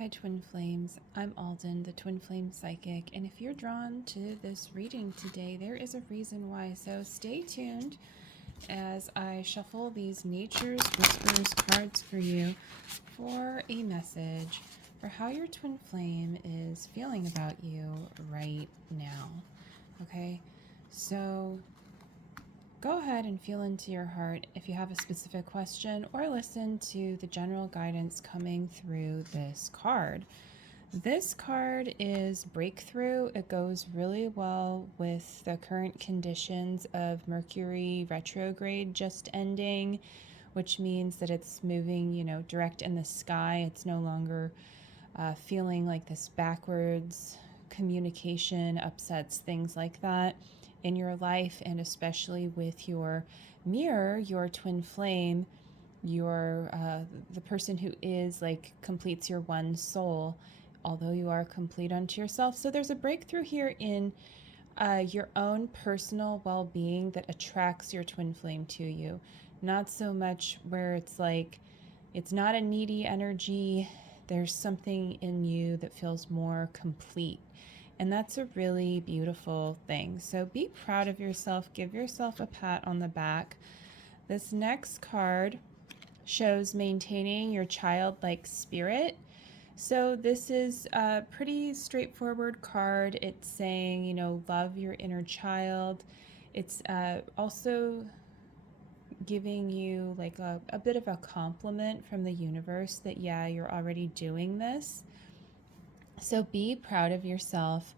Hi, Twin Flames. I'm Alden, the Twin Flame Psychic, and if you're drawn to this reading today, there is a reason why. So stay tuned as I shuffle these Nature's Whispers cards for you for a message for how your twin flame is feeling about you right now. Okay, so go ahead and feel into your heart if you have a specific question, or listen to the general guidance coming through this card. This card is breakthrough. It goes really well with the current conditions of Mercury retrograde just ending, which means that it's moving, direct in the sky. It's no longer feeling like this backwards communication upsets, things like that in your life, and especially with your mirror, your twin flame, your the person who is like completes your one soul, although you are complete unto yourself. So there's a breakthrough here in your own personal well-being that attracts your twin flame to you. Not so much where it's like it's not a needy energy. There's something in you that feels more complete. And that's a really beautiful thing. So be proud of yourself. Give yourself a pat on the back. This next card shows maintaining your childlike spirit. So this is a pretty straightforward card. It's saying, love your inner child. It's also giving you like a bit of a compliment from the universe that, yeah, you're already doing this. So be proud of yourself.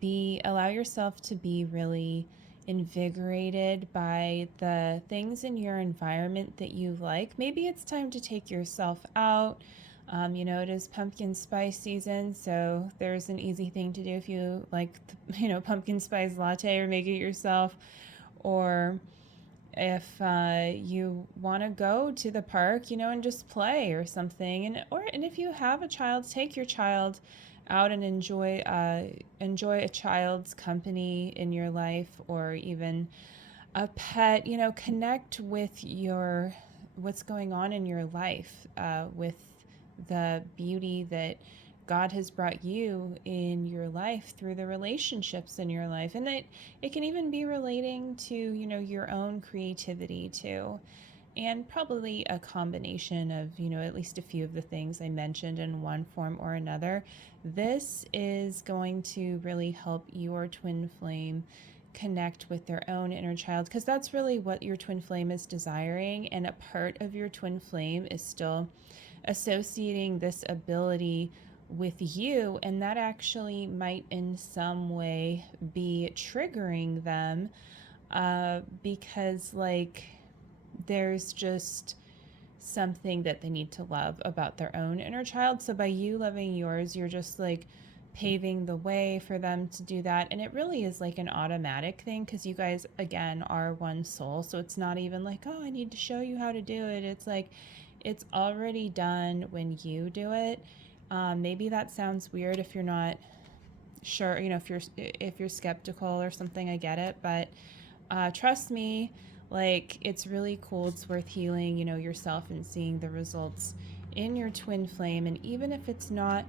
Allow yourself to be really invigorated by the things in your environment that you like. Maybe it's time to take yourself out. It is pumpkin spice season, so there's an easy thing to do if you like, pumpkin spice latte, or make it yourself. Or if you want to go to the park, and just play or something. And if you have a child, take your child out and enjoy a child's company in your life, or even a pet. Connect with what's going on in your life, with the beauty that God has brought you in your life through the relationships in your life. And it can even be relating to, your own creativity too. And probably a combination of, at least a few of the things I mentioned in one form or another. This is going to really help your twin flame connect with their own inner child, because that's really what your twin flame is desiring. And a part of your twin flame is still associating this ability with you, and that actually might in some way be triggering them, because like there's just something that they need to love about their own inner child. So by you loving yours, you're just like paving the way for them to do that. And it really is like an automatic thing, because you guys again are one soul. So it's not even like, oh, I need to show you how to do it. It's like it's already done when you do it. Maybe that sounds weird if you're not sure, if you're skeptical or something. I get it, but trust me, like it's really cool. It's worth healing, yourself and seeing the results in your twin flame. And even if it's not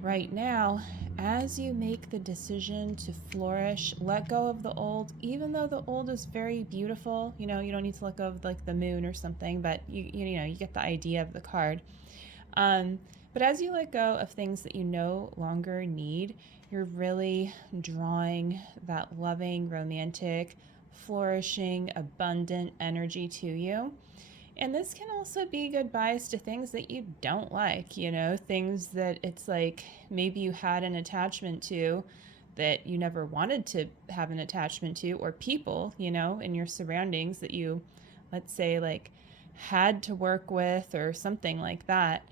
right now, as you make the decision to flourish, let go of the old, even though the old is very beautiful. You don't need to let go of like the moon or something, but you get the idea of the card. But as you let go of things that you no longer need, you're really drawing that loving, romantic, flourishing, abundant energy to you. And this can also be goodbyes to things that you don't like, things that it's like maybe you had an attachment to that you never wanted to have an attachment to, or people, in your surroundings that you, let's say, like had to work with or something like that.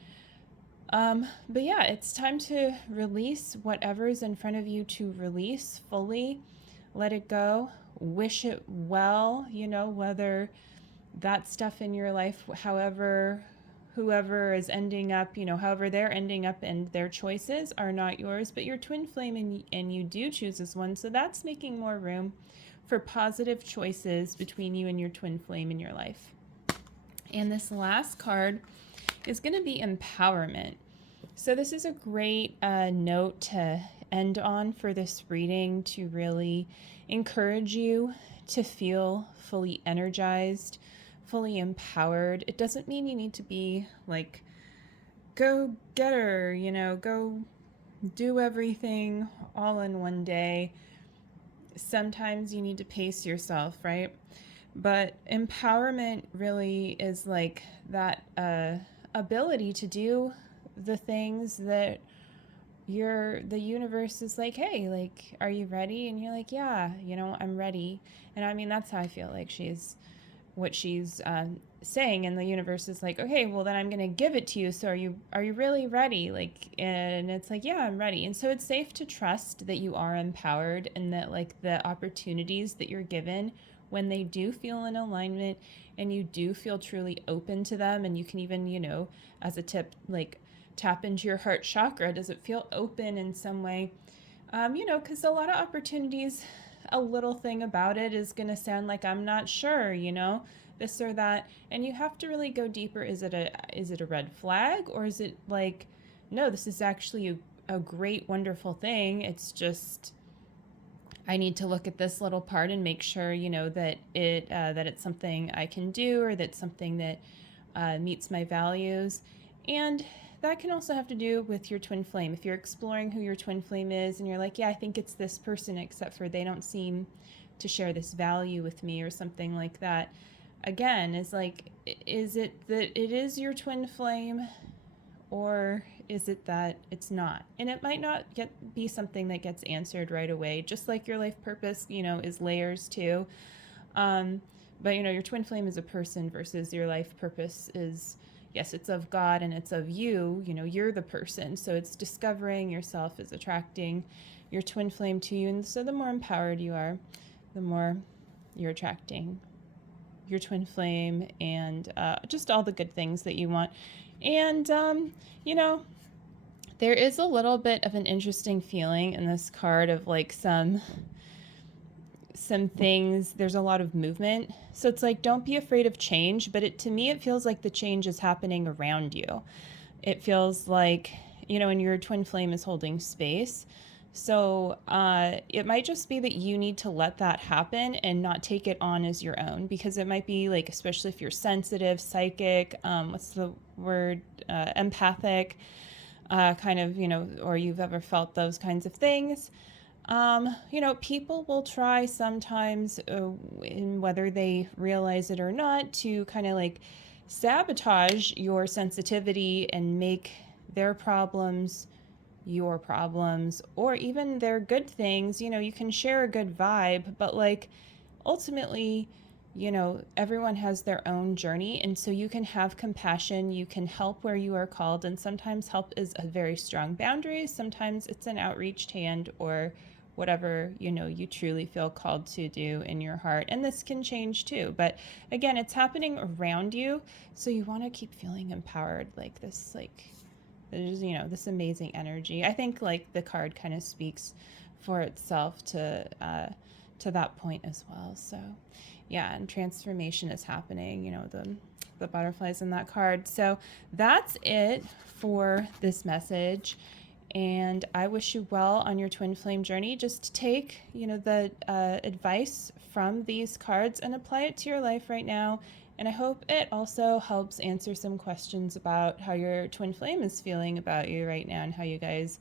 But yeah, it's time to release whatever's in front of you, to release fully, let it go, wish it well, whether that stuff in your life, whoever is ending up, however they're ending up, and their choices are not yours, but your twin flame, and you do choose this one. So that's making more room for positive choices between you and your twin flame in your life. And this last card is going to be empowerment. So this is a great note to end on for this reading, to really encourage you to feel fully energized, fully empowered. It doesn't mean you need to be like go getter, go do everything all in one day. Sometimes you need to pace yourself, right? But empowerment really is like that ability to do the things that the universe is like, hey, like, are you ready? And you're like, yeah, I'm ready. And I mean, that's how I feel like what she's saying, and the universe is like, okay, well then I'm gonna give it to you. So are you really ready? Like, and it's like, yeah, I'm ready. And so it's safe to trust that you are empowered, and that like the opportunities that you're given, when they do feel in alignment and you do feel truly open to them, and you can even, as a tip, like tap into your heart chakra. Does it feel open in some way? Because a lot of opportunities, a little thing about it is going to sound like, I'm not sure, this or that. And you have to really go deeper. Is it a red flag, or is it like, no, this is actually a great, wonderful thing. It's just, I need to look at this little part and make sure, that it's something I can do, or that's something that meets my values. And that can also have to do with your twin flame. If you're exploring who your twin flame is and you're like, yeah, I think it's this person, except for they don't seem to share this value with me, or something like that. Again, is like, is it that it is your twin flame, or is it that it's not? And it might not be something that gets answered right away, just like your life purpose, is layers too. But your twin flame is a person, versus your life purpose is, yes, it's of God and it's of you. You're the person. So it's discovering yourself is attracting your twin flame to you. And so the more empowered you are, the more you're attracting your twin flame, and just all the good things that you want. And, there is a little bit of an interesting feeling in this card of like some things. There's a lot of movement, so it's like, don't be afraid of change. But to me, it feels like the change is happening around you. It feels like, and your twin flame is holding space. So it might just be that you need to let that happen and not take it on as your own, because it might be like, especially if you're sensitive, psychic, what's the word, empathic, kind of, or you've ever felt those kinds of things. People will try sometimes, in whether they realize it or not, to kind of like sabotage your sensitivity and make their problems your problems, or even their good things. You can share a good vibe, but like ultimately, everyone has their own journey. And so you can have compassion, you can help where you are called. And sometimes help is a very strong boundary. Sometimes it's an outreached hand, or whatever, you truly feel called to do in your heart. And this can change too. But again, it's happening around you. So you want to keep feeling empowered, like this, like, there's, this amazing energy. I think like the card kind of speaks for itself to that point as well. So yeah, and transformation is happening, the butterflies in that card. So that's it for this message. And I wish you well on your twin flame journey. Just take, the advice from these cards and apply it to your life right now. And I hope it also helps answer some questions about how your twin flame is feeling about you right now, and how you guys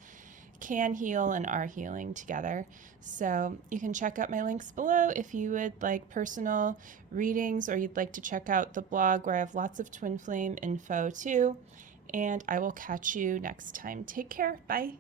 can heal and are healing together. So you can check out my links below if you would like personal readings, or you'd like to check out the blog where I have lots of twin flame info too. And I will catch you next time. Take care. Bye.